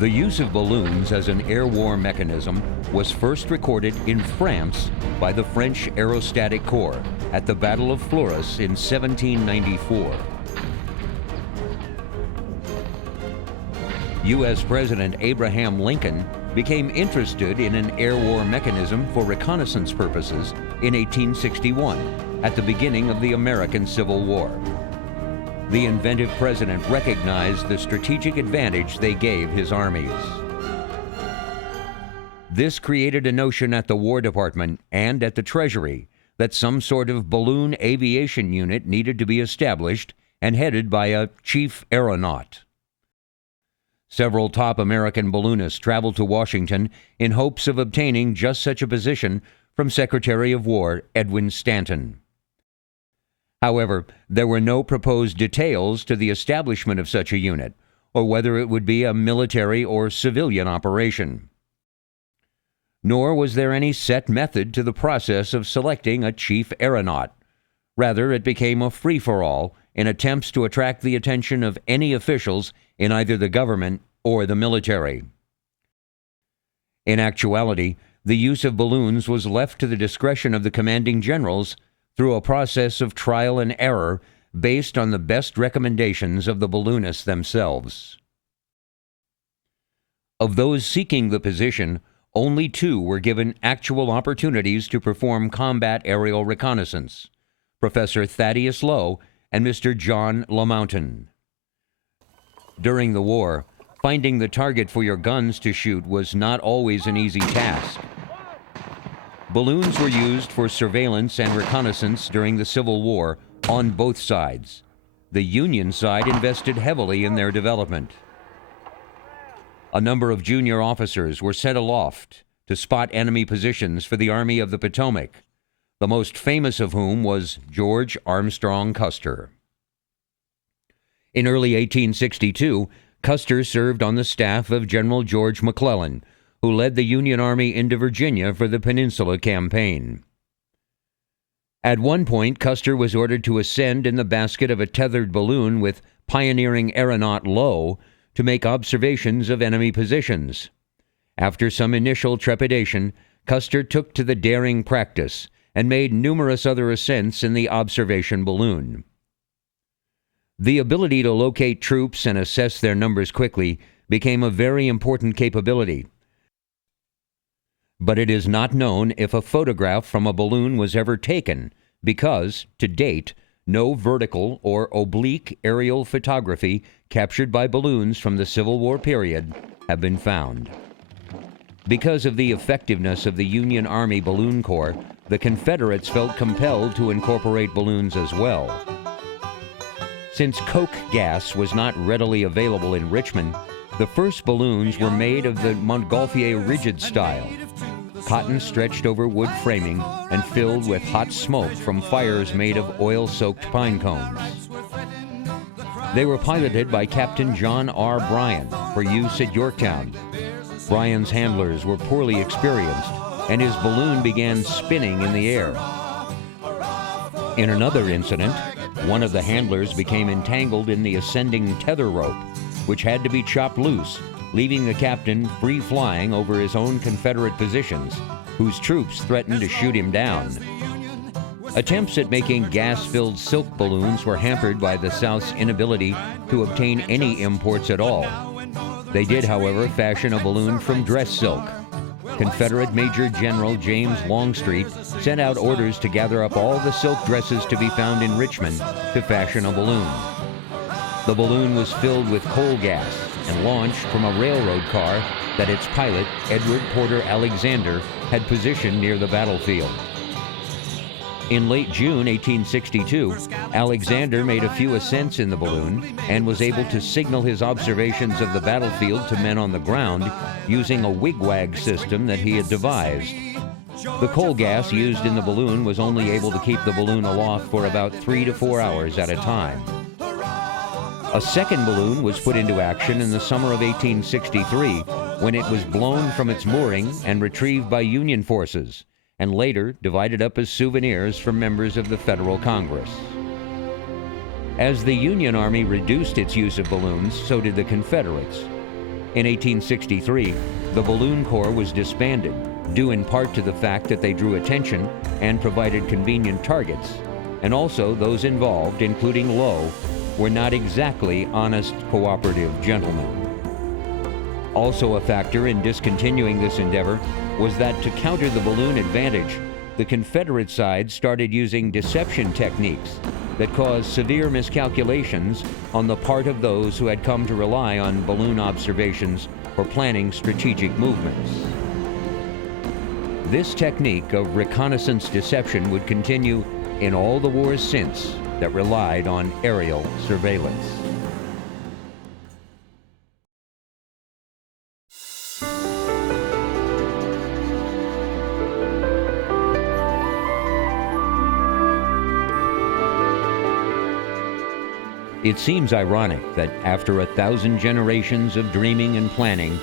The use of balloons as an air war mechanism was first recorded in France by the French Aerostatic Corps at the Battle of Valorous in 1794. U.S. President Abraham Lincoln became interested in an air war mechanism for reconnaissance purposes in 1861, at the beginning of the American Civil War. The inventive president recognized the strategic advantage they gave his armies. This created a notion at the War Department and at the Treasury that some sort of balloon aviation unit needed to be established and headed by a chief aeronaut. Several top American balloonists traveled to Washington in hopes of obtaining just such a position from Secretary of War Edwin Stanton. However, there were no proposed details to the establishment of such a unit, or whether it would be a military or civilian operation. Nor was there any set method to the process of selecting a chief aeronaut. Rather, it became a free-for-all in attempts to attract the attention of any officials in either the government or the military. In actuality, the use of balloons was left to the discretion of the commanding generals through a process of trial and error based on the best recommendations of the balloonists themselves. Of those seeking the position, only 2 were given actual opportunities to perform combat aerial reconnaissance: Professor Thaddeus Lowe and Mr. John Lamountain. During the war, finding the target for your guns to shoot was not always an easy task. Balloons were used for surveillance and reconnaissance during the Civil War on both sides. The Union side invested heavily in their development. A number of junior officers were sent aloft to spot enemy positions for the Army of the Potomac, the most famous of whom was George Armstrong Custer. In early 1862, Custer served on the staff of General George McClellan, who led the Union Army into Virginia for the Peninsula Campaign. At one point, Custer was ordered to ascend in the basket of a tethered balloon with pioneering aeronaut Lowe to make observations of enemy positions. After some initial trepidation, Custer took to the daring practice and made numerous other ascents in the observation balloon. The ability to locate troops and assess their numbers quickly became a very important capability. But it is not known if a photograph from a balloon was ever taken because, to date, no vertical or oblique aerial photography captured by balloons from the Civil War period have been found. Because of the effectiveness of the Union Army Balloon Corps, the Confederates felt compelled to incorporate balloons as well. Since coke gas was not readily available in Richmond, the first balloons were made of the Montgolfier rigid style. Cotton stretched over wood framing and filled with hot smoke from fires made of oil-soaked pine cones. They were piloted by Captain John R. Bryan for use at Yorktown. Bryan's handlers were poorly experienced, and his balloon began spinning in the air. In another incident, one of the handlers became entangled in the ascending tether rope, which had to be chopped loose, leaving the captain free-flying over his own Confederate positions, whose troops threatened to shoot him down. Attempts at making gas-filled silk balloons were hampered by the South's inability to obtain any imports at all. They did, however, fashion a balloon from dress silk. Confederate Major General James Longstreet sent out orders to gather up all the silk dresses to be found in Richmond to fashion a balloon. The balloon was filled with coal gas and launched from a railroad car that its pilot, Edward Porter Alexander, had positioned near the battlefield. In late June 1862, Alexander made a few ascents in the balloon and was able to signal his observations of the battlefield to men on the ground using a wigwag system that he had devised. The coal gas used in the balloon was only able to keep the balloon aloft for about 3 to 4 hours at a time. A second balloon was put into action in the summer of 1863 when it was blown from its mooring and retrieved by Union forces, and later divided up as souvenirs from members of the Federal Congress. As the Union Army reduced its use of balloons, so did the Confederates. In 1863, the Balloon Corps was disbanded, due in part to the fact that they drew attention and provided convenient targets, and also those involved, including Lowe, were not exactly honest, cooperative gentlemen. Also a factor in discontinuing this endeavor was that to counter the balloon advantage, the Confederate side started using deception techniques that caused severe miscalculations on the part of those who had come to rely on balloon observations for planning strategic movements. This technique of reconnaissance deception would continue in all the wars since that relied on aerial surveillance. It seems ironic that after 1,000 generations of dreaming and planning,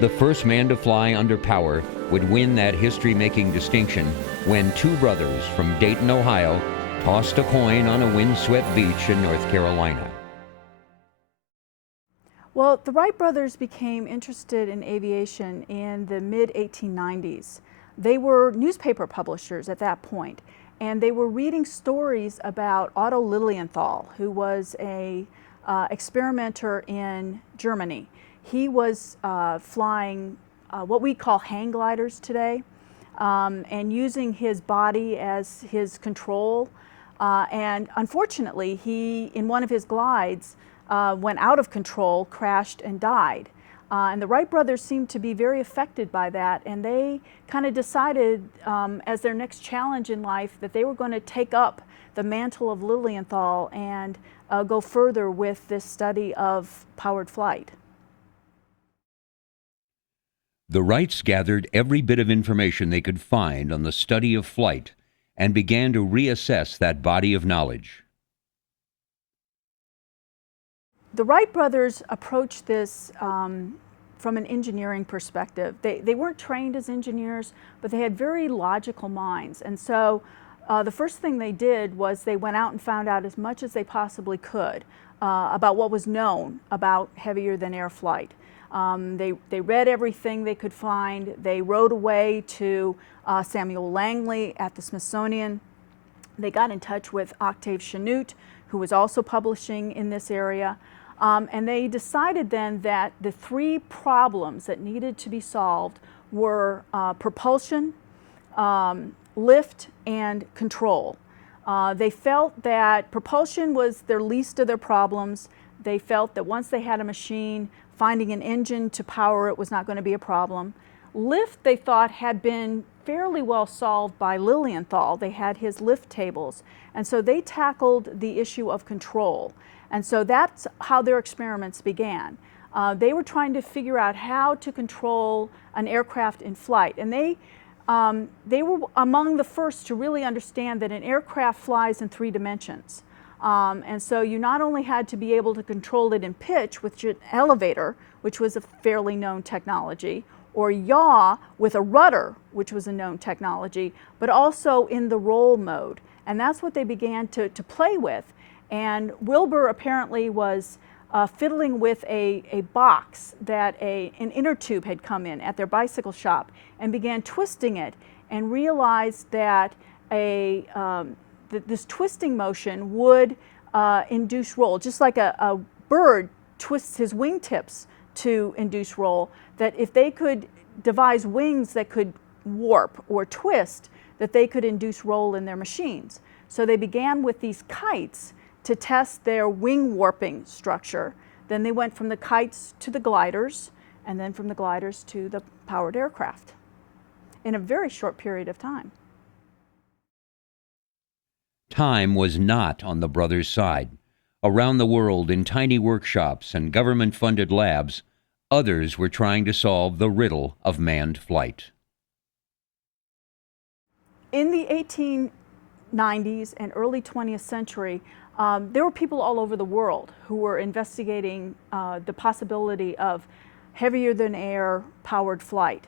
the first man to fly under power would win that history-making distinction when two brothers from Dayton, Ohio, tossed a coin on a windswept beach in North Carolina. Well, the Wright brothers became interested in aviation in the mid-1890s. They were newspaper publishers at that point, and they were reading stories about Otto Lilienthal, who was a experimenter in Germany. He was flying what we call hang gliders today, and using his body as his control. And unfortunately, he, in one of his glides, went out of control, crashed, and died. And the Wright brothers seemed to be very affected by that, and they kind of decided as their next challenge in life that they were going to take up the mantle of Lilienthal and go further with this study of powered flight. The Wrights gathered every bit of information they could find on the study of flight and began to reassess that body of knowledge. The Wright brothers approached this from an engineering perspective. They weren't trained as engineers, but they had very logical minds. And so the first thing they did was they went out and found out as much as they possibly could about what was known about heavier than air flight. They read everything they could find. They rode away to Samuel Langley at the Smithsonian. They got in touch with Octave Chanute, who was also publishing in this area. And they decided then that the three problems that needed to be solved were propulsion, lift, and control. They felt that propulsion was their least of their problems. They felt that once they had a machine, finding an engine to power it was not going to be a problem. Lift, they thought, had been fairly well solved by Lilienthal. They had his lift tables. And so they tackled the issue of control. And so that's how their experiments began. They were trying to figure out how to control an aircraft in flight. And they were among the first to really understand that an aircraft flies in 3 dimensions. And so you not only had to be able to control it in pitch with an elevator, which was a fairly known technology, or yaw with a rudder, which was a known technology, but also in the roll mode. And that's what they began to play with. And Wilbur apparently was fiddling with a box that an inner tube had come in at their bicycle shop and began twisting it and realized that this twisting motion would induce roll, just like a bird twists his wingtips to induce roll, that if they could devise wings that could warp or twist, that they could induce roll in their machines. So they began with these kites to test their wing warping structure. Then they went from the kites to the gliders, and then from the gliders to the powered aircraft in a very short period of time. Time was not on the brothers' side. Around the world, in tiny workshops and government-funded labs, others were trying to solve the riddle of manned flight. In the 1890s and early 20th century, there were people all over the world who were investigating the possibility of heavier than air powered flight.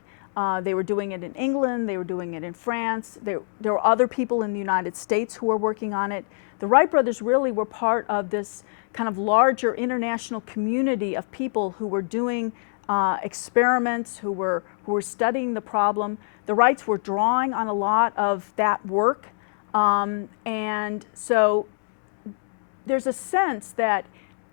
They were doing it in England, they were doing it in France, there were other people in the United States who were working on it. The Wright brothers really were part of this kind of larger international community of people who were doing experiments, who were studying the problem. The Wrights were drawing on a lot of that work, and so there's a sense that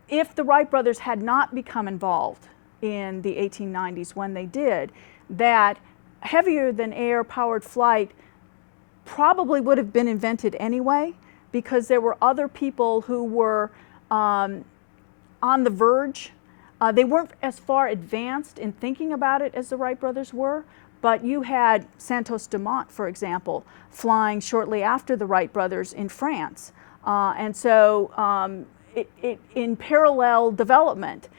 if the Wright brothers had not become involved in the 1890s when they did, that heavier than air powered flight probably would have been invented anyway, because there were other people who were on the verge. They weren't as far advanced in thinking about it as the Wright brothers were, but you had Santos Dumont, for example, flying shortly after the Wright brothers in France. And so in parallel development,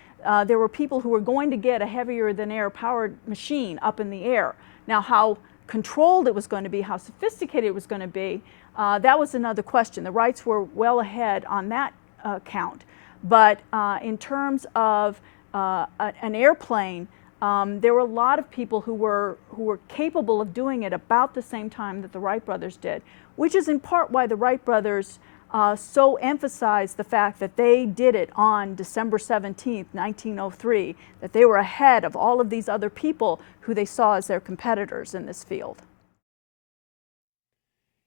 there were people who were going to get a heavier than air powered machine up in the air. Now, how controlled it was going to be, how sophisticated it was going to be, that was another question. The Wrights were well ahead on that count. But in terms of an airplane, there were a lot of people who were capable of doing it about the same time that the Wright brothers did, which is in part why the Wright brothers so emphasized the fact that they did it on December 17th, 1903, that they were ahead of all of these other people who they saw as their competitors in this field.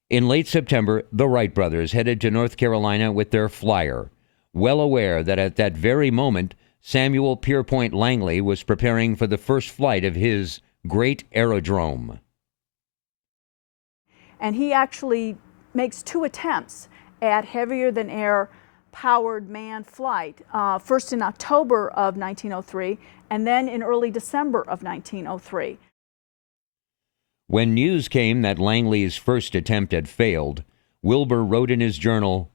In late September, the Wright brothers headed to North Carolina with their flyer, well aware that at that very moment, Samuel Pierpont Langley was preparing for the first flight of his great aerodrome. And he actually makes 2 attempts at heavier than air powered manned flight, first in October of 1903 and then in early December of 1903. When news came that Langley's first attempt had failed, Wilbur wrote in his journal,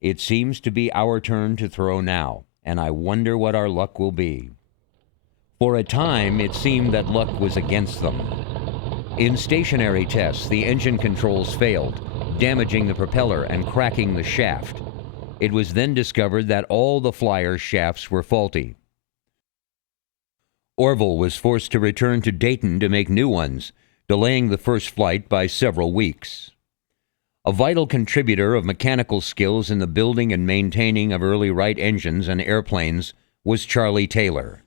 "It seems to be our turn to throw now, and I wonder what our luck will be." For a time, it seemed that luck was against them. In stationary tests, the engine controls failed, damaging the propeller and cracking the shaft. It was then discovered that all the flyer's shafts were faulty. Orville was forced to return to Dayton to make new ones, delaying the first flight by several weeks. A vital contributor of mechanical skills in the building and maintaining of early Wright engines and airplanes was Charlie Taylor.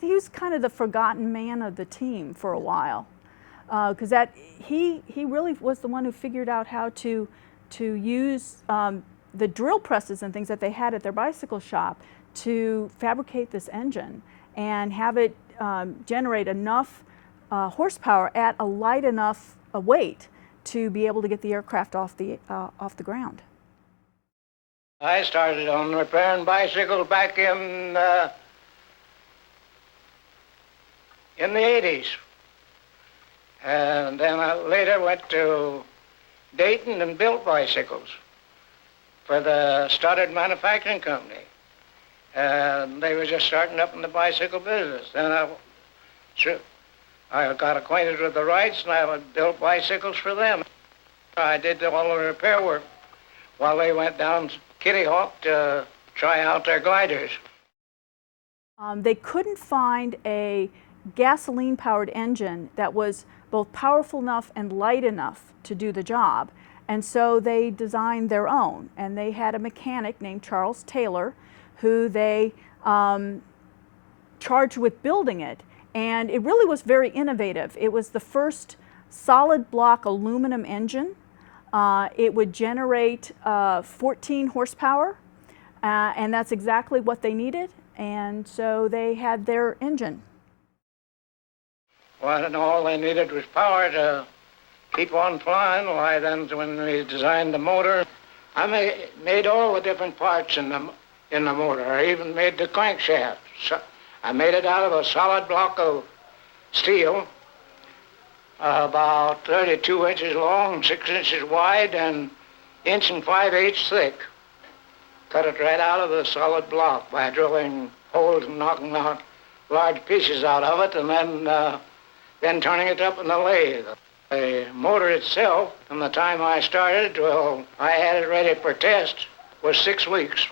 He was kind of the forgotten man of the team for a while, because he really was the one who figured out how to use the drill presses and things that they had at their bicycle shop to fabricate this engine and have it generate enough horsepower at a light enough weight to be able to get the aircraft off the ground. I started on repairing bicycles back in the 80s. And then I later went to Dayton and built bicycles for the Stoddard Manufacturing Company. And they were just starting up in the bicycle business. Then I got acquainted with the Wrights, and I built bicycles for them. I did all the repair work while they went down Kitty Hawk to try out their gliders. They couldn't find a gasoline-powered engine that was both powerful enough and light enough to do the job, and so they designed their own. And they had a mechanic named Charles Taylor, who they charged with building it. And it really was very innovative. It was the first solid block aluminum engine. It would generate 14 horsepower, and that's exactly what they needed. And so they had their engine. Well, and all they needed was power to keep on flying. Why, then when we designed the motor, I made all the different parts in the motor. I even made the crankshaft. So I made it out of a solid block of steel, about 32 inches long, 6 inches wide, and 1.5 inches thick. Cut it right out of the solid block by drilling holes and knocking out large pieces out of it, and then turning it up in the lathe. The motor itself, from the time I started till I had it ready for test, was 6 weeks.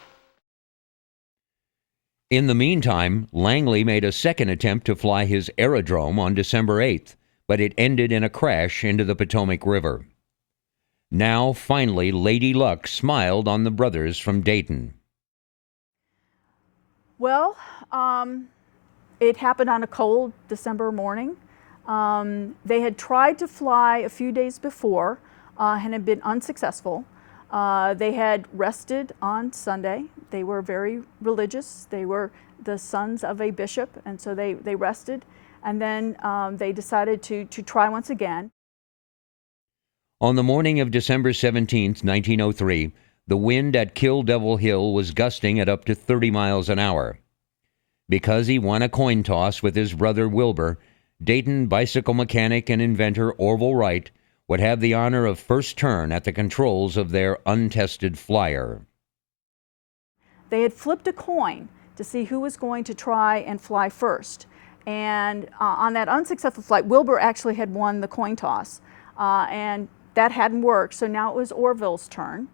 In the meantime, Langley made a second attempt to fly his aerodrome on December 8th, but it ended in a crash into the Potomac River. Now, finally, Lady Luck smiled on the brothers from Dayton. Well, It happened on a cold December morning. They had tried to fly a few days before and had been unsuccessful. They had rested on Sunday. They were very religious. They were the sons of a bishop, and so they rested, and then they decided to try once again. On the morning of December 17, 1903, the wind at Kill Devil Hill was gusting at up to 30 miles an hour. Because he won a coin toss with his brother Wilbur, Dayton bicycle mechanic and inventor Orville Wright would have the honor of first turn at the controls of their untested flyer. They had flipped a coin to see who was going to try and fly first. And on that unsuccessful flight, Wilbur actually had won the coin toss, and that hadn't worked, so now it was Orville's turn.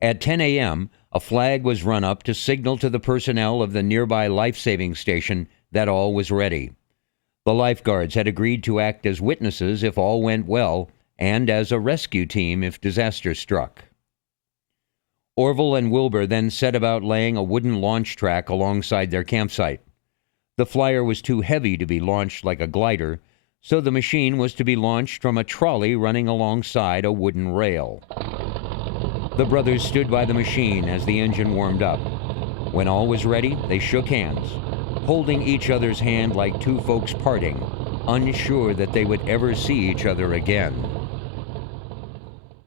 At 10 a.m., a flag was run up to signal to the personnel of the nearby life-saving station that all was ready. The lifeguards had agreed to act as witnesses if all went well, and as a rescue team if disaster struck. Orville and Wilbur then set about laying a wooden launch track alongside their campsite. The flyer was too heavy to be launched like a glider, so the machine was to be launched from a trolley running alongside a wooden rail. The brothers stood by the machine as the engine warmed up. When all was ready, they shook hands, holding each other's hand like two folks parting, unsure that they would ever see each other again.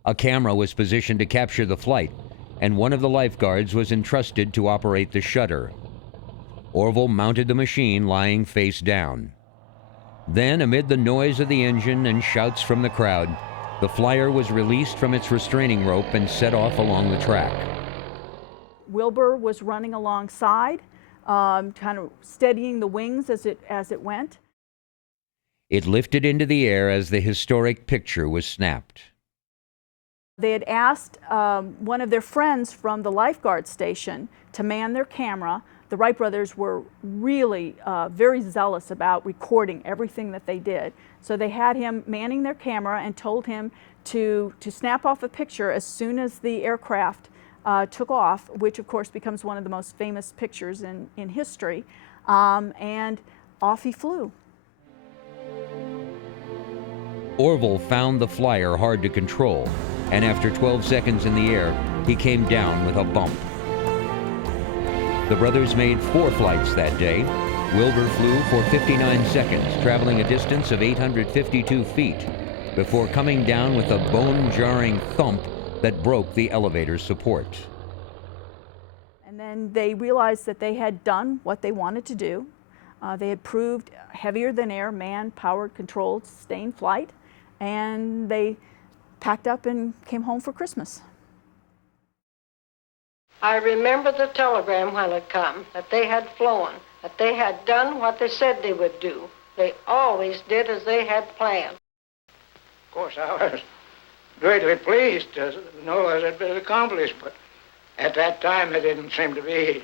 A camera was positioned to capture the flight, and one of the lifeguards was entrusted to operate the shutter. Orville mounted the machine lying face down. Then, amid the noise of the engine and shouts from the crowd, the flyer was released from its restraining rope and set off along the track. Wilbur was running alongside, kind of steadying the wings as it went. It lifted into the air as the historic picture was snapped. They had asked one of their friends from the lifeguard station to man their camera. The Wright brothers were really very zealous about recording everything that they did. So they had him manning their camera and told him to snap off a picture as soon as the aircraft took off, which of course becomes one of the most famous pictures in history, and off he flew. Orville found the flyer hard to control, and after 12 seconds in the air, he came down with a bump. The brothers made 4 flights that day. Wilbur flew for 59 seconds, traveling a distance of 852 feet, before coming down with a bone-jarring thump that broke the elevator's support. And then they realized that they had done what they wanted to do. They had proved heavier-than-air, man-powered, controlled, sustained flight, and they packed up and came home for Christmas. I remember the telegram when it come, that they had flown, that they had done what they said they would do. They always did as they had planned. Of course, I was greatly pleased to know that it had been accomplished, but at that time it didn't seem to be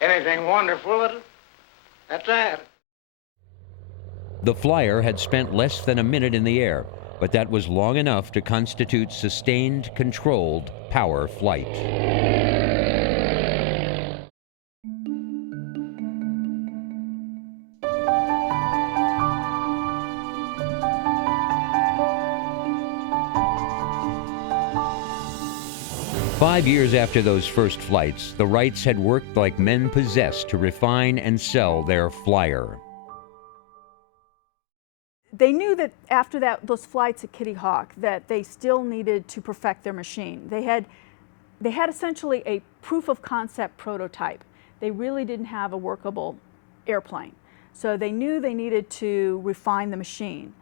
anything wonderful at that. The flyer had spent less than a minute in the air, but that was long enough to constitute sustained, controlled power flight. Five years after those first flights, the Wrights had worked like men possessed to refine and sell their flyer. They knew that after those flights at Kitty Hawk that they still needed to perfect their machine. They had essentially a proof of concept prototype. They really didn't have a workable airplane. So they knew they needed to refine the machine.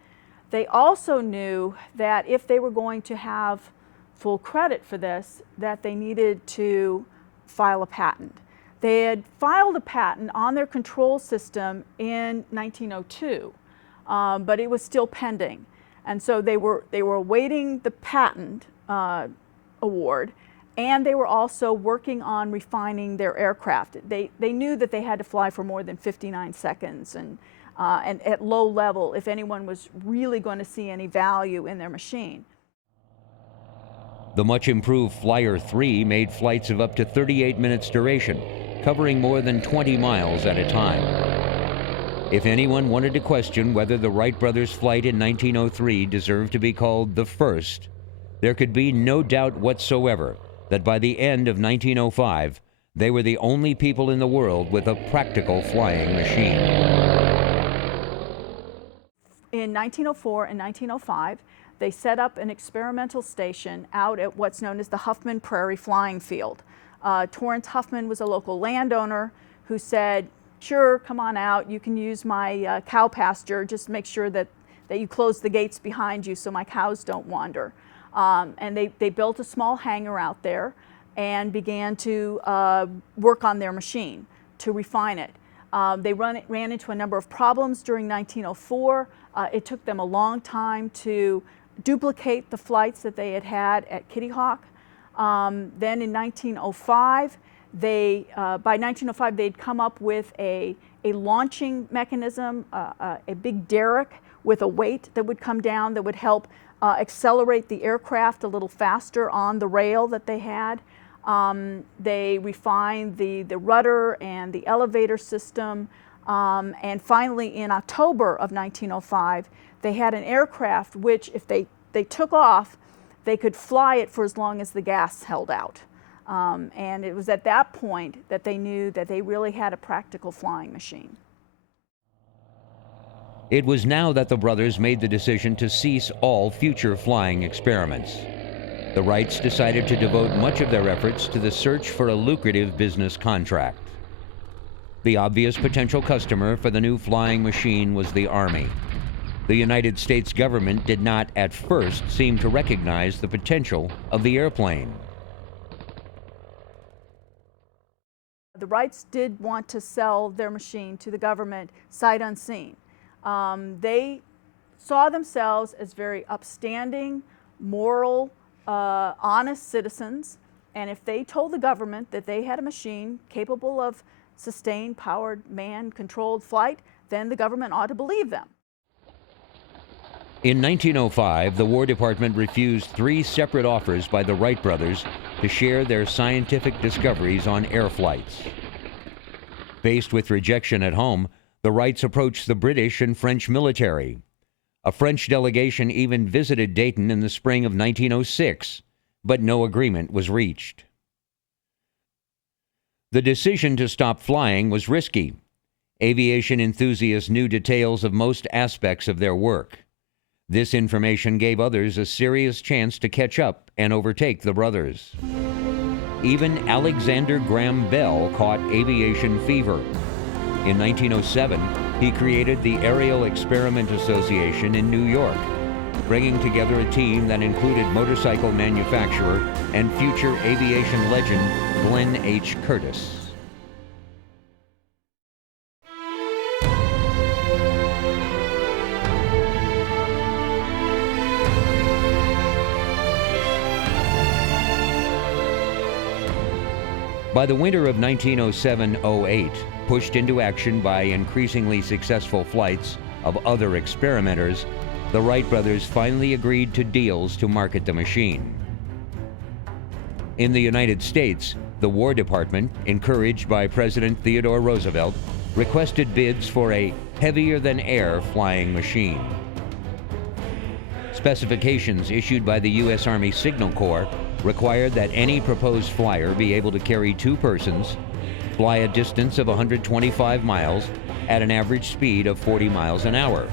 They also knew that if they were going to have full credit for this, that they needed to file a patent. They had filed a patent on their control system in 1902. But it was still pending, and so they were awaiting the patent award, and they were also working on refining their aircraft. They knew that they had to fly for more than 59 seconds, and at low level, if anyone was really going to see any value in their machine. The much improved Flyer 3 made flights of up to 38 minutes duration, covering more than 20 miles at a time. If anyone wanted to question whether the Wright brothers' flight in 1903 deserved to be called the first, there could be no doubt whatsoever that by the end of 1905, they were the only people in the world with a practical flying machine. In 1904 and 1905, they set up an experimental station out at what's known as the Huffman Prairie Flying Field. Torrance Huffman was a local landowner who said, sure, come on out, you can use my cow pasture, just make sure that you close the gates behind you so my cows don't wander. And they built a small hangar out there and began to work on their machine to refine it. They ran into a number of problems during 1904. It took them a long time to duplicate the flights that they had at Kitty Hawk. Then in 1905, by 1905 they'd come up with a launching mechanism, a big derrick with a weight that would come down that would help accelerate the aircraft a little faster on the rail that they had. They refined the rudder and the elevator system, and finally in October of 1905 they had an aircraft which, if they took off, they could fly it for as long as the gas held out. And it was at that point that they knew that they really had a practical flying machine. It was now that the brothers made the decision to cease all future flying experiments. The Wrights decided to devote much of their efforts to the search for a lucrative business contract. The obvious potential customer for the new flying machine was the Army. The United States government did not at first seem to recognize the potential of the airplane. The Wrights did want to sell their machine to the government sight unseen. They saw themselves as very upstanding, moral, honest citizens, and if they told the government that they had a machine capable of sustained, powered, man-controlled flight, then the government ought to believe them. In 1905, the War Department refused 3 separate offers by the Wright brothers to share their scientific discoveries on air flights. Faced with rejection at home, the Wrights approached the British and French military. A French delegation even visited Dayton in the spring of 1906, but no agreement was reached. The decision to stop flying was risky. Aviation enthusiasts knew details of most aspects of their work. This information gave others a serious chance to catch up and overtake the brothers. Even Alexander Graham Bell caught aviation fever. In 1907, he created the Aerial Experiment Association in New York, bringing together a team that included motorcycle manufacturer and future aviation legend Glenn H. Curtiss. By the winter of 1907-08, pushed into action by increasingly successful flights of other experimenters, the Wright brothers finally agreed to deals to market the machine. In the United States, the War Department, encouraged by President Theodore Roosevelt, requested bids for a heavier-than-air flying machine. Specifications issued by the U.S. Army Signal Corps required that any proposed flyer be able to carry 2 persons, fly a distance of 125 miles at an average speed of 40 miles an hour.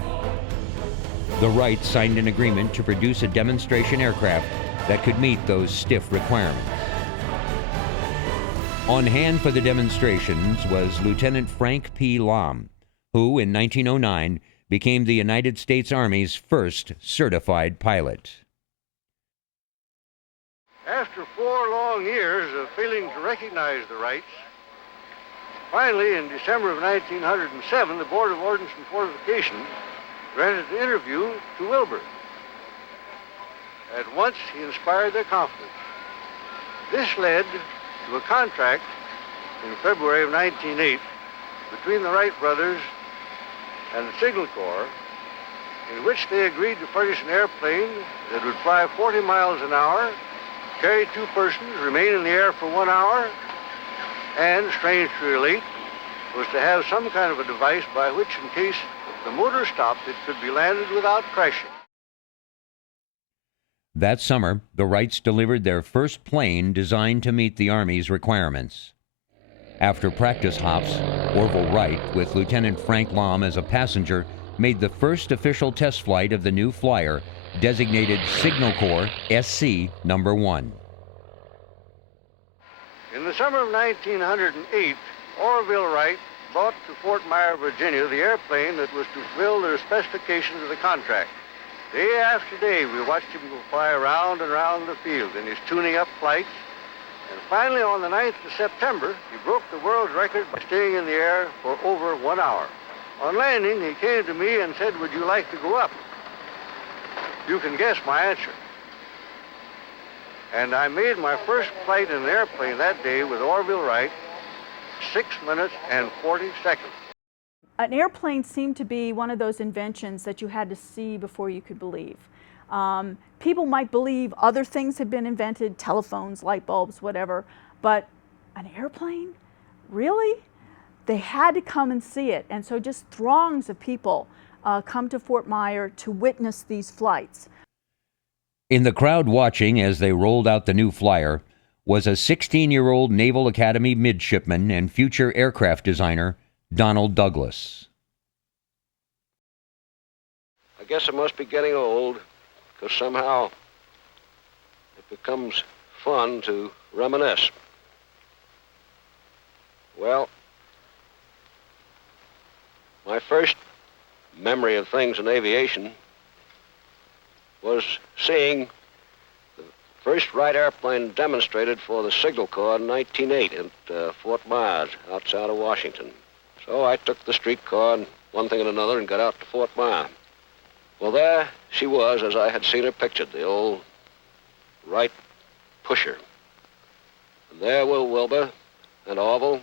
The Wrights signed an agreement to produce a demonstration aircraft that could meet those stiff requirements. On hand for the demonstrations was Lieutenant Frank P. Lom, who in 1909 became the United States Army's first certified pilot. After 4 long years of failing to recognize the Wrights, finally in December of 1907, the Board of Ordnance and Fortification granted an interview to Wilbur. At once he inspired their confidence. This led to a contract in February of 1908 between the Wright brothers and the Signal Corps, in which they agreed to furnish an airplane that would fly 40 miles an hour, carry 2 persons, remain in the air for 1 hour, And, strange to relate, was to have some kind of a device by which, in case the motor stopped, it could be landed without crashing. That summer, the Wrights delivered their first plane designed to meet the Army's requirements. After practice hops, Orville Wright, with Lieutenant Frank Lahm as a passenger, made the first official test flight of the new flyer, designated Signal Corps SC number 1. In the summer of 1908, Orville Wright brought to Fort Myer, Virginia, the airplane that was to fulfill the specifications of the contract. Day after day, we watched him go fly around and around the field in his tuning-up flights. And finally, on the 9th of September, he broke the world's record by staying in the air for over 1 hour. On landing, he came to me and said, "Would you like to go up?" You can guess my answer. And I made my first flight in an airplane that day with Orville Wright, 6 minutes and 40 seconds. An airplane seemed to be one of those inventions that you had to see before you could believe. People might believe other things had been invented, telephones, light bulbs, whatever, but an airplane? Really? They had to come and see it, and so just throngs of people come to Fort Myer to witness these flights. In the crowd watching as they rolled out the new flyer was a 16-year-old Naval Academy midshipman and future aircraft designer, Donald Douglas. I guess I must be getting old, because somehow it becomes fun to reminisce. Well, my first memory of things in aviation was seeing the first Wright airplane demonstrated for the Signal Corps in 1908 at Fort Myers, outside of Washington. So I took the streetcar and one thing and another and got out to Fort Myer. Well, there she was, as I had seen her pictured, the old Wright pusher. And there were Wilbur and Orville.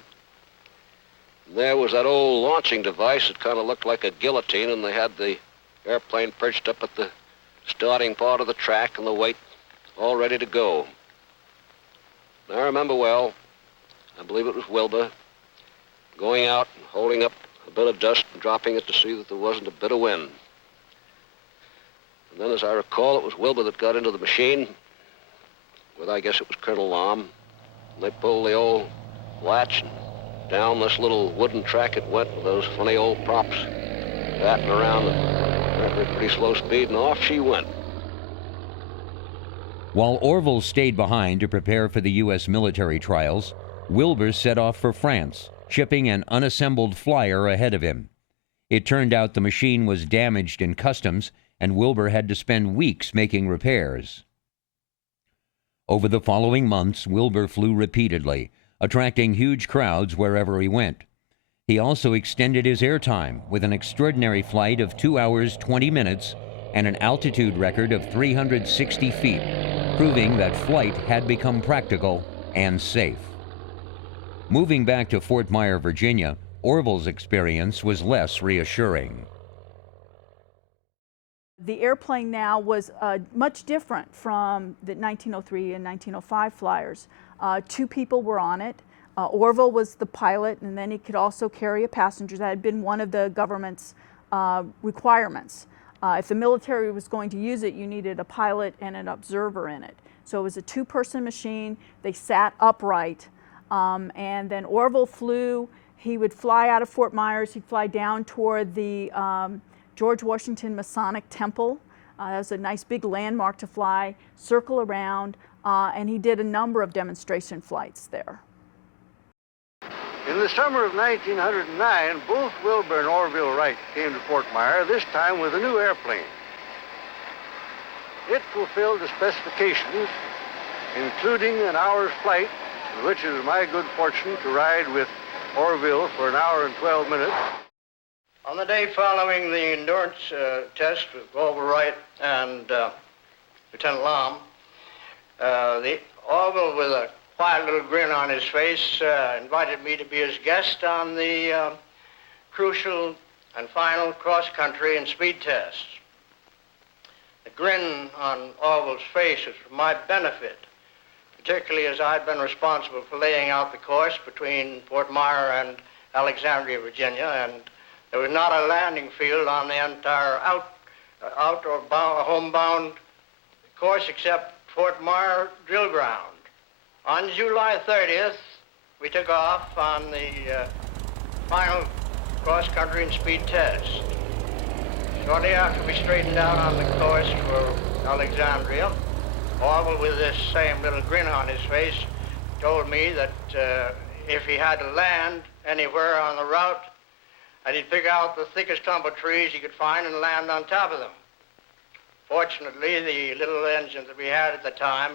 And there was that old launching device that kind of looked like a guillotine, and they had the airplane perched up at the starting part of the track and the weight all ready to go. And I remember well, I believe it was Wilbur, going out and holding up a bit of dust and dropping it to see that there wasn't a bit of wind. And then, as I recall, it was Wilbur that got into the machine with, I guess it was Colonel Lahm. And they pulled the old latch, and down this little wooden track it went with those funny old props batting around at a pretty slow speed, and off she went. While Orville stayed behind to prepare for the U.S. military trials, Wilbur set off for France, shipping an unassembled flyer ahead of him. It turned out the machine was damaged in customs, and Wilbur had to spend weeks making repairs. Over the following months, Wilbur flew repeatedly, attracting huge crowds wherever he went. He also extended his airtime with an extraordinary flight of 2 hours, 20 minutes and an altitude record of 360 feet, proving that flight had become practical and safe. Moving back to Fort Myer, Virginia, Orville's experience was less reassuring. The airplane now was much different from the 1903 and 1905 flyers. 2 people were on it. Orville was the pilot, and then he could also carry a passenger. That had been one of the government's requirements. If the military was going to use it, you needed a pilot and an observer in it. So it was a 2-person machine. They sat upright, and then Orville flew. He would fly out of Fort Myers. He'd fly down toward the George Washington Masonic Temple. That was a nice big landmark to fly, circle around, and he did a number of demonstration flights there. In the summer of 1909, both Wilbur and Orville Wright came to Fort Myer, this time with a new airplane. It fulfilled the specifications, including an hour's flight, in which it was my good fortune to ride with Orville for an hour and 12 minutes. On the day following the endurance test with Orville Wright and Lieutenant Lahm, the Orville, with a quiet little grin on his face, invited me to be his guest on the crucial and final cross-country and speed tests. The grin on Orville's face was for my benefit, to particularly as I'd been responsible for laying out the course between Fort Myer and Alexandria, Virginia, and there was not a landing field on the entire homebound course except Fort Myer drill ground. On July 30th, we took off on the final cross-country and speed test. Shortly after we straightened out on the course for Alexandria, Orville, with this same little grin on his face, told me that if he had to land anywhere on the route, that he'd pick out the thickest clump of trees he could find and land on top of them. Fortunately, the little engine that we had at the time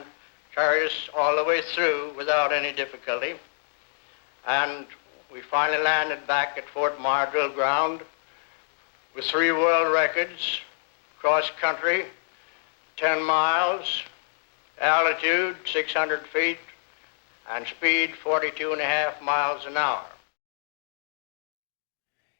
carried us all the way through without any difficulty. And we finally landed back at Fort Myer drill ground with 3 world records, cross-country, 10 miles, altitude 600 feet, and speed 42.5 miles an hour.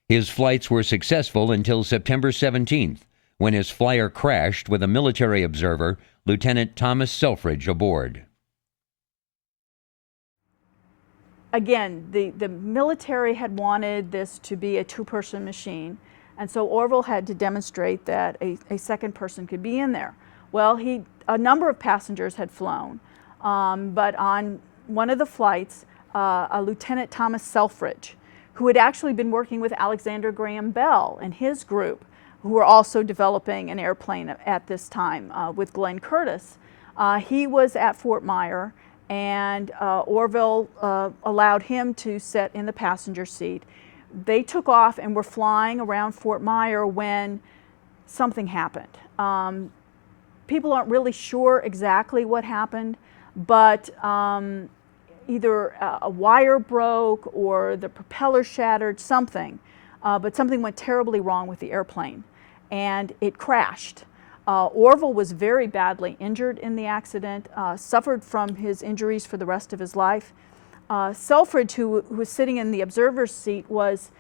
His flights were successful until September 17th, when his flyer crashed with a military observer, Lieutenant Thomas Selfridge, aboard. Again, the military had wanted this to be a 2-person machine, and so Orville had to demonstrate that a second person could be in there. Well, a number of passengers had flown, but on one of the flights, a Lieutenant Thomas Selfridge, who had actually been working with Alexander Graham Bell and his group, who were also developing an airplane at this time with Glenn Curtiss. He was at Fort Myer, and Orville allowed him to sit in the passenger seat. They took off and were flying around Fort Myer when something happened. People aren't really sure exactly what happened, but either a wire broke or the propeller shattered, something. But something went terribly wrong with the airplane, and it crashed. Orville was very badly injured in the accident, suffered from his injuries for the rest of his life. Selfridge, who was sitting in the observer's seat, was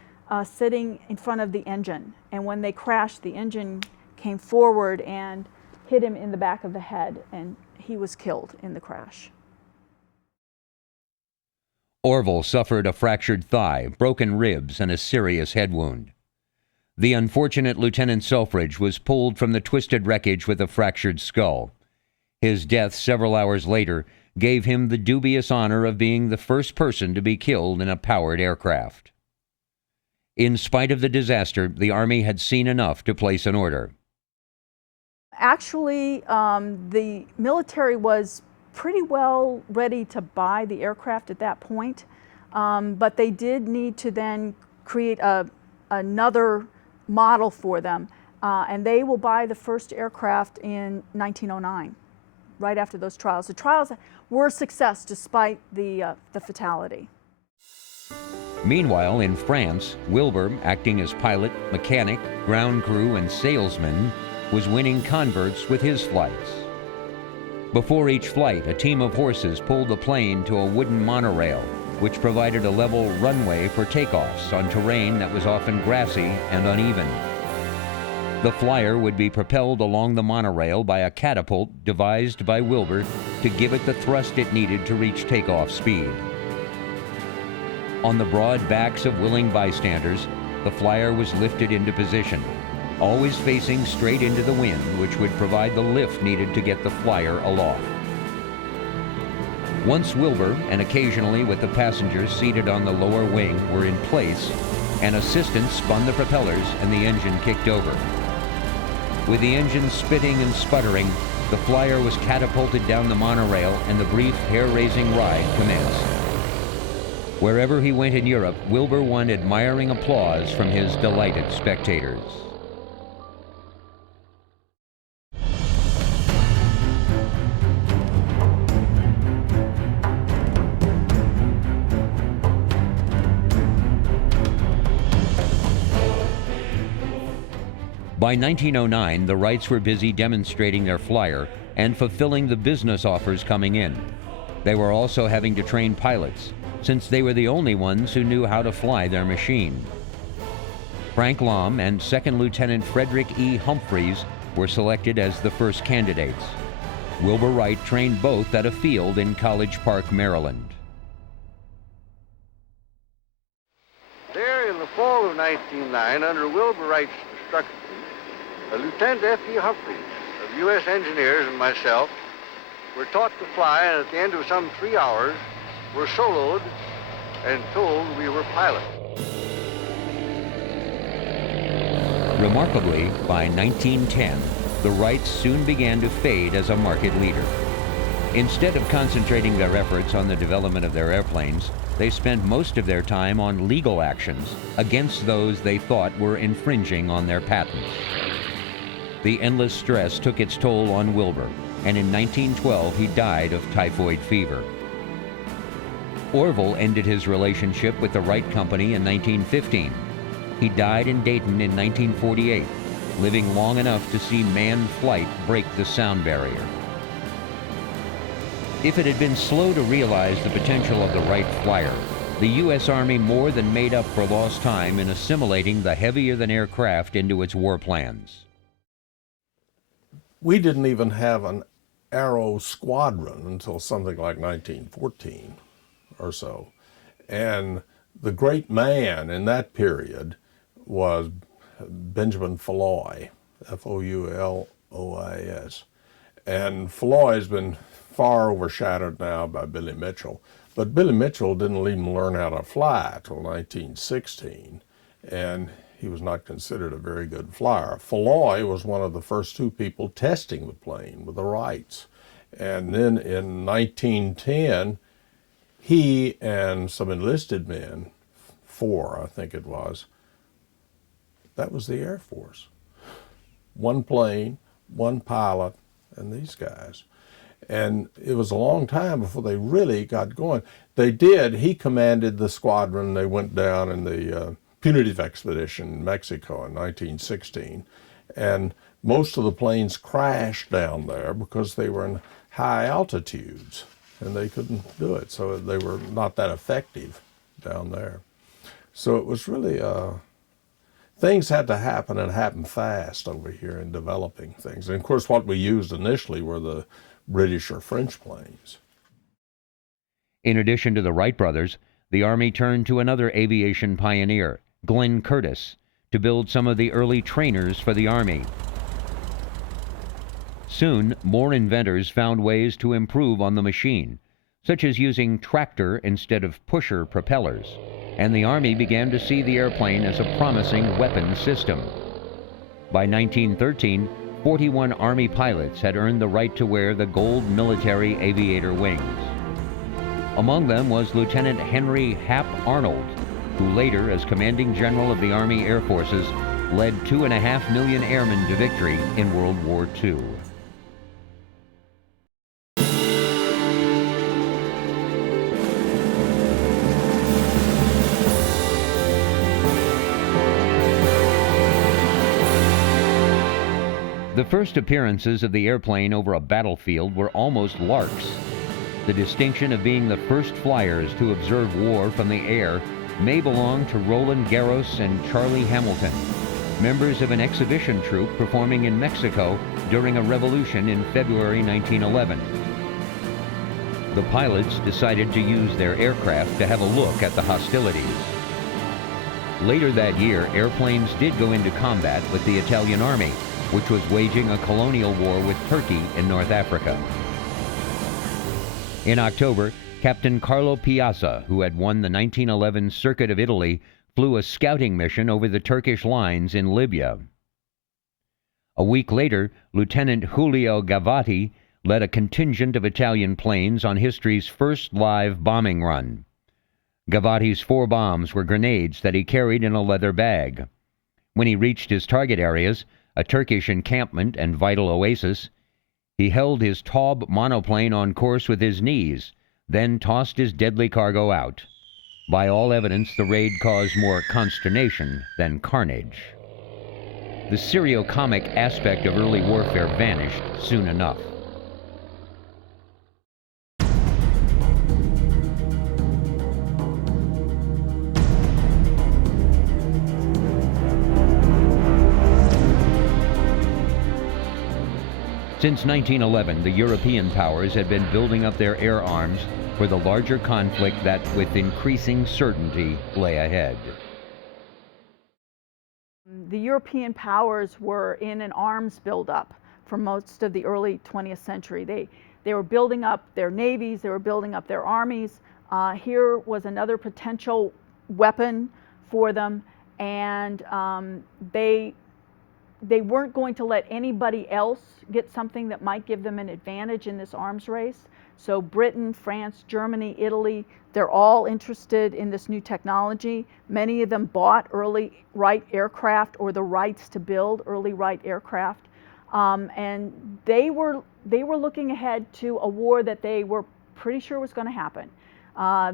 sitting in front of the engine, and when they crashed, the engine came forward and hit him in the back of the head, and he was killed in the crash. Orville suffered a fractured thigh, broken ribs, and a serious head wound. The unfortunate Lieutenant Selfridge was pulled from the twisted wreckage with a fractured skull. His death several hours later gave him the dubious honor of being the first person to be killed in a powered aircraft. In spite of the disaster, the Army had seen enough to place an order. Actually, the military was pretty well ready to buy the aircraft at that point, but they did need to then create another model for them, and they will buy the first aircraft in 1909, right after those trials. The trials were a success despite the fatality. Meanwhile, in France, Wilbur, acting as pilot, mechanic, ground crew, and salesman, was winning converts with his flights. Before each flight, a team of horses pulled the plane to a wooden monorail, which provided a level runway for takeoffs on terrain that was often grassy and uneven. The flyer would be propelled along the monorail by a catapult devised by Wilbur to give it the thrust it needed to reach takeoff speed. On the broad backs of willing bystanders, the flyer was lifted into position, always facing straight into the wind, which would provide the lift needed to get the flyer aloft. Once Wilbur, and occasionally with the passengers seated on the lower wing, were in place, an assistant spun the propellers and the engine kicked over. With the engine spitting and sputtering, the flyer was catapulted down the monorail and the brief, hair-raising ride commenced. Wherever he went in Europe, Wilbur won admiring applause from his delighted spectators. By 1909, the Wrights were busy demonstrating their flyer and fulfilling the business offers coming in. They were also having to train pilots, since they were the only ones who knew how to fly their machine. Frank Lom and Second Lieutenant Frederick E. Humphreys were selected as the first candidates. Wilbur Wright trained both at a field in College Park, Maryland. There in the fall of 1909, under Wilbur Wright's instruction, Lieutenant F.E. Humphreys of U.S. Engineers and myself were taught to fly, and at the end of some 3 hours, were soloed and told we were pilots. Remarkably, by 1910, the Wrights soon began to fade as a market leader. Instead of concentrating their efforts on the development of their airplanes, they spent most of their time on legal actions against those they thought were infringing on their patents. The endless stress took its toll on Wilbur, and in 1912 he died of typhoid fever. Orville ended his relationship with the Wright Company in 1915. He died in Dayton in 1948, living long enough to see manned flight break the sound barrier. If it had been slow to realize the potential of the Wright Flyer, the U.S. Army more than made up for lost time in assimilating the heavier-than-air craft into its war plans. We didn't even have an Aero squadron until something like 1914 or so. And the great man in that period was Benjamin Folloy, F-O-U-L-O-I-S. And Folloy's been far overshadowed now by Billy Mitchell. But Billy Mitchell didn't even learn how to fly till 1916, and he was not considered a very good flyer. Folloy was one of the first two people testing the plane with the Wrights. And then in 1910, he and some enlisted men, 4 I think it was, that was the Air Force. One plane, one pilot, and these guys. And it was a long time before they really got going. They did. He commanded the squadron. They went down in the punitive expedition in Mexico in 1916. And most of the planes crashed down there because they were in high altitudes and they couldn't do it. So they were not that effective down there. So it was really, things had to happen and happen fast over here in developing things. And of course, what we used initially were the British or French planes. In addition to the Wright brothers, the Army turned to another aviation pioneer, Glenn Curtiss, to build some of the early trainers for the Army. Soon, more inventors found ways to improve on the machine, such as using tractor instead of pusher propellers, and the Army began to see the airplane as a promising weapons system. By 1913, 41 Army pilots had earned the right to wear the gold military aviator wings. Among them was Lieutenant Henry Hap Arnold, who later, as commanding general of the Army Air Forces, led 2.5 million airmen to victory in World War II. The first appearances of the airplane over a battlefield were almost larks. The distinction of being the first flyers to observe war from the air may belong to Roland Garros and Charlie Hamilton, members of an exhibition troupe performing in Mexico during a revolution in February 1911. The pilots decided to use their aircraft to have a look at the hostilities. Later that year, airplanes did go into combat with the Italian Army, which was waging a colonial war with Turkey in North Africa. In October, Captain Carlo Piazza, who had won the 1911 Circuit of Italy, flew a scouting mission over the Turkish lines in Libya. A week later, Lieutenant Julio Gavati led a contingent of Italian planes on history's first live bombing run. Gavati's 4 bombs were grenades that he carried in a leather bag. When he reached his target areas, a Turkish encampment and vital oasis, he held his Taube monoplane on course with his knees, then tossed his deadly cargo out. By all evidence, the raid caused more consternation than carnage. The serio-comic aspect of early warfare vanished soon enough. Since 1911, the European powers had been building up their air arms for the larger conflict that, with increasing certainty, lay ahead. The European powers were in an arms buildup for most of the early 20th century. They were building up their navies, they were building up their armies. Here was another potential weapon for them, and they weren't going to let anybody else get something that might give them an advantage in this arms race. So Britain, France, Germany, Italy, they're all interested in this new technology. Many of them bought early Wright aircraft or the rights to build early Wright aircraft. And they were looking ahead to a war that they were pretty sure was going to happen.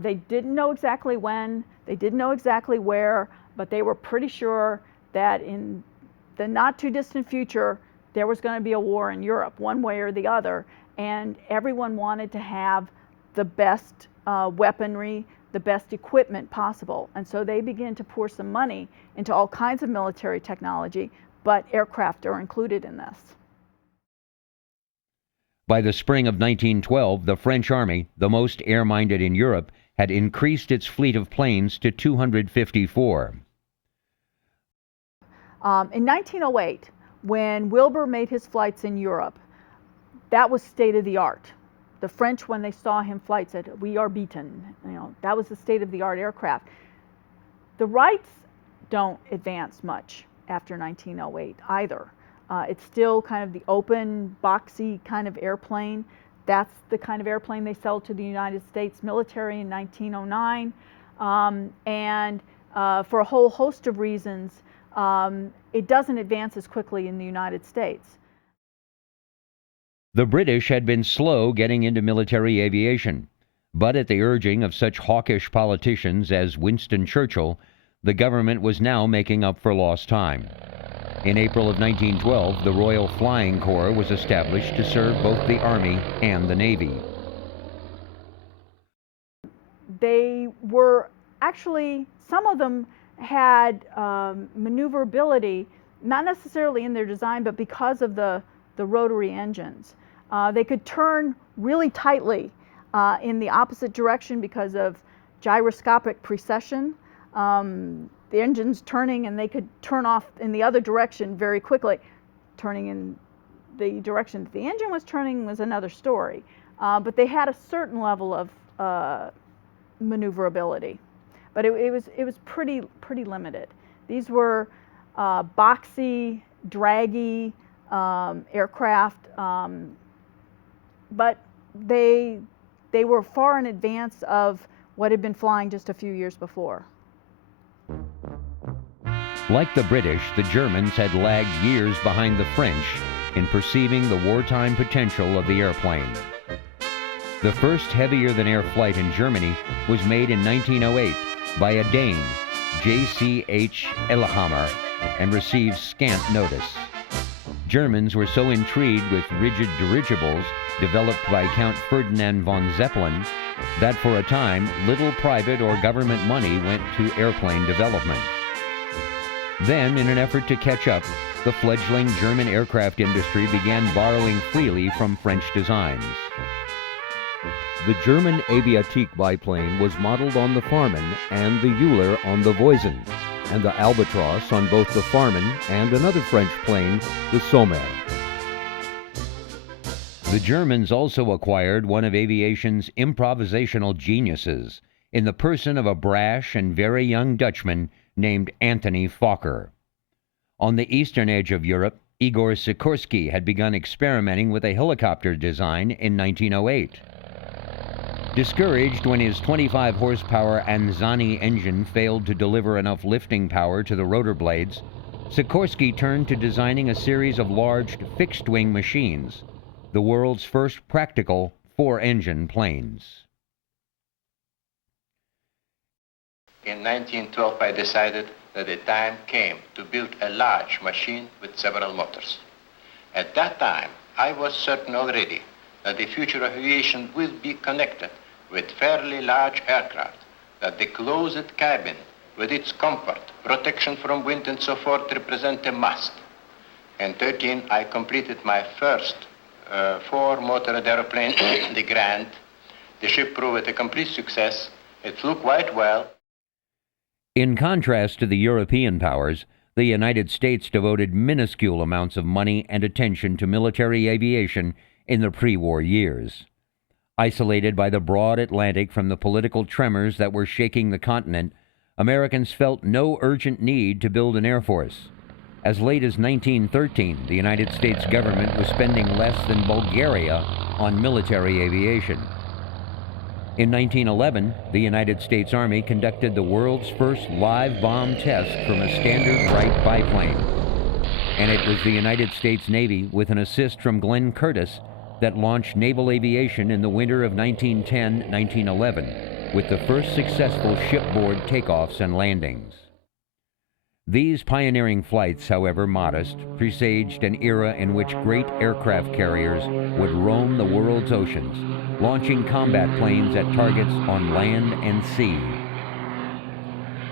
They didn't know exactly when, they didn't know exactly where, but they were pretty sure that in the not too distant future, there was going to be a war in Europe, one way or the other, and everyone wanted to have the best weaponry, the best equipment possible. And so they began to pour some money into all kinds of military technology, but aircraft are included in this. By the spring of 1912, the French Army, the most air-minded in Europe, had increased its fleet of planes to 254. In 1908, when Wilbur made his flights in Europe, that was state-of-the-art. The French, when they saw him flight, said, "We are beaten." You know, that was the state-of-the-art aircraft. The Wrights don't advance much after 1908 either. It's still kind of the open, boxy kind of airplane. That's the kind of airplane they sell to the United States military in 1909. For a whole host of reasons, it doesn't advance as quickly in the United States. The British had been slow getting into military aviation, but at the urging of such hawkish politicians as Winston Churchill, the government was now making up for lost time. In April of 1912, the Royal Flying Corps was established to serve both the Army and the Navy. They were actually, some of them had maneuverability, not necessarily in their design, but because of the rotary engines. They could turn really tightly in the opposite direction because of gyroscopic precession. The engine's turning and they could turn off in the other direction very quickly. Turning in the direction that the engine was turning was another story. But they had a certain level of maneuverability. But it was pretty limited. These were boxy, draggy aircraft, but they were far in advance of what had been flying just a few years before. Like the British, the Germans had lagged years behind the French in perceiving the wartime potential of the airplane. The first heavier-than-air flight in Germany was made in 1908 by a Dane, J.C.H. Elhammer, and received scant notice. Germans were so intrigued with rigid dirigibles developed by Count Ferdinand von Zeppelin that for a time little private or government money went to airplane development. Then, in an effort to catch up, the fledgling German aircraft industry began borrowing freely from French designs. The German Aviatik biplane was modeled on the Farman and the Euler on the Voisin, and the Albatros on both the Farman and another French plane, the Sommer. The Germans also acquired one of aviation's improvisational geniuses in the person of a brash and very young Dutchman named Anthony Fokker. On the eastern edge of Europe, Igor Sikorsky had begun experimenting with a helicopter design in 1908. Discouraged when his 25-horsepower Anzani engine failed to deliver enough lifting power to the rotor blades, Sikorsky turned to designing a series of large fixed-wing machines, the world's first practical four-engine planes. In 1912, I decided that the time came to build a large machine with several motors. At that time, I was certain already that the future of aviation will be connected with fairly large aircraft, that the closed cabin with its comfort, protection from wind and so forth represent a must. In 13, I completed my first four-motored airplane, the Grant. The ship proved a complete success. It flew quite well. In contrast to the European powers, the United States devoted minuscule amounts of money and attention to military aviation in the pre-war years. Isolated by the broad Atlantic from the political tremors that were shaking the continent, Americans felt no urgent need to build an air force. As late as 1913, the United States government was spending less than Bulgaria on military aviation. In 1911, the United States Army conducted the world's first live bomb test from a standard Wright biplane. And it was the United States Navy, with an assist from Glenn Curtiss, that launched naval aviation in the winter of 1910-1911, with the first successful shipboard takeoffs and landings. These pioneering flights, however modest, presaged an era in which great aircraft carriers would roam the world's oceans, launching combat planes at targets on land and sea.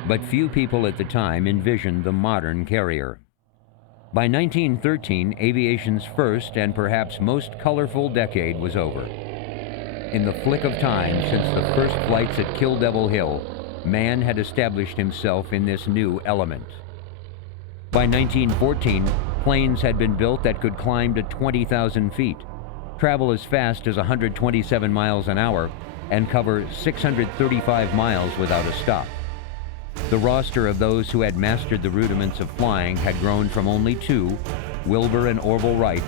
But few people at the time envisioned the modern carrier. By 1913, aviation's first and perhaps most colorful decade was over. In the flick of time since the first flights at Kill Devil Hill, man had established himself in this new element. By 1914, planes had been built that could climb to 20,000 feet, travel as fast as 127 miles an hour, and cover 635 miles without a stop. The roster of those who had mastered the rudiments of flying had grown from only two, Wilbur and Orville Wright,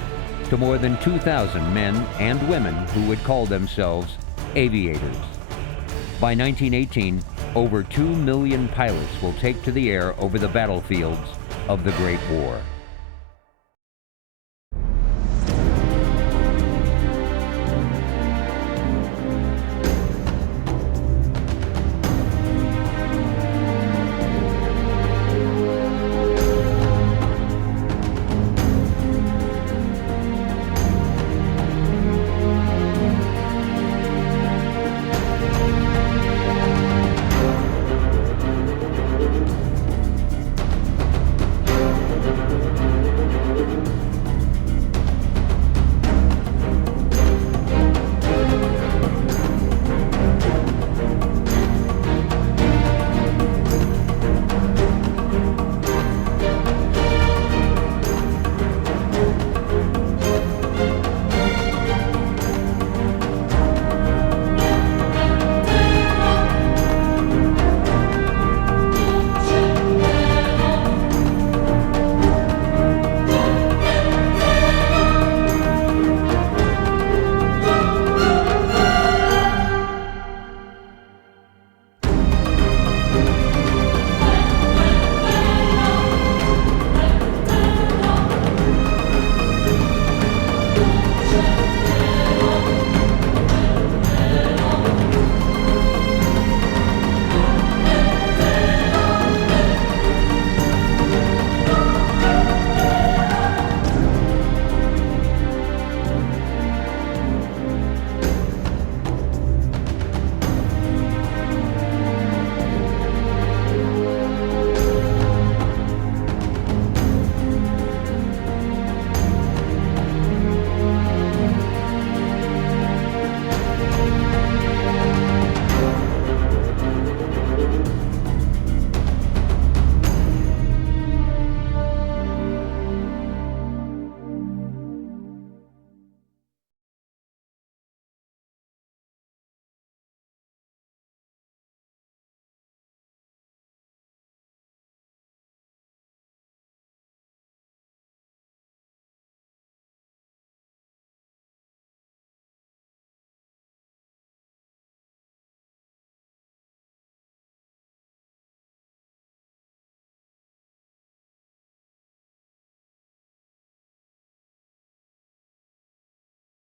to more than 2,000 men and women who would call themselves aviators. By 1918, over 2 million pilots will take to the air over the battlefields of the Great War.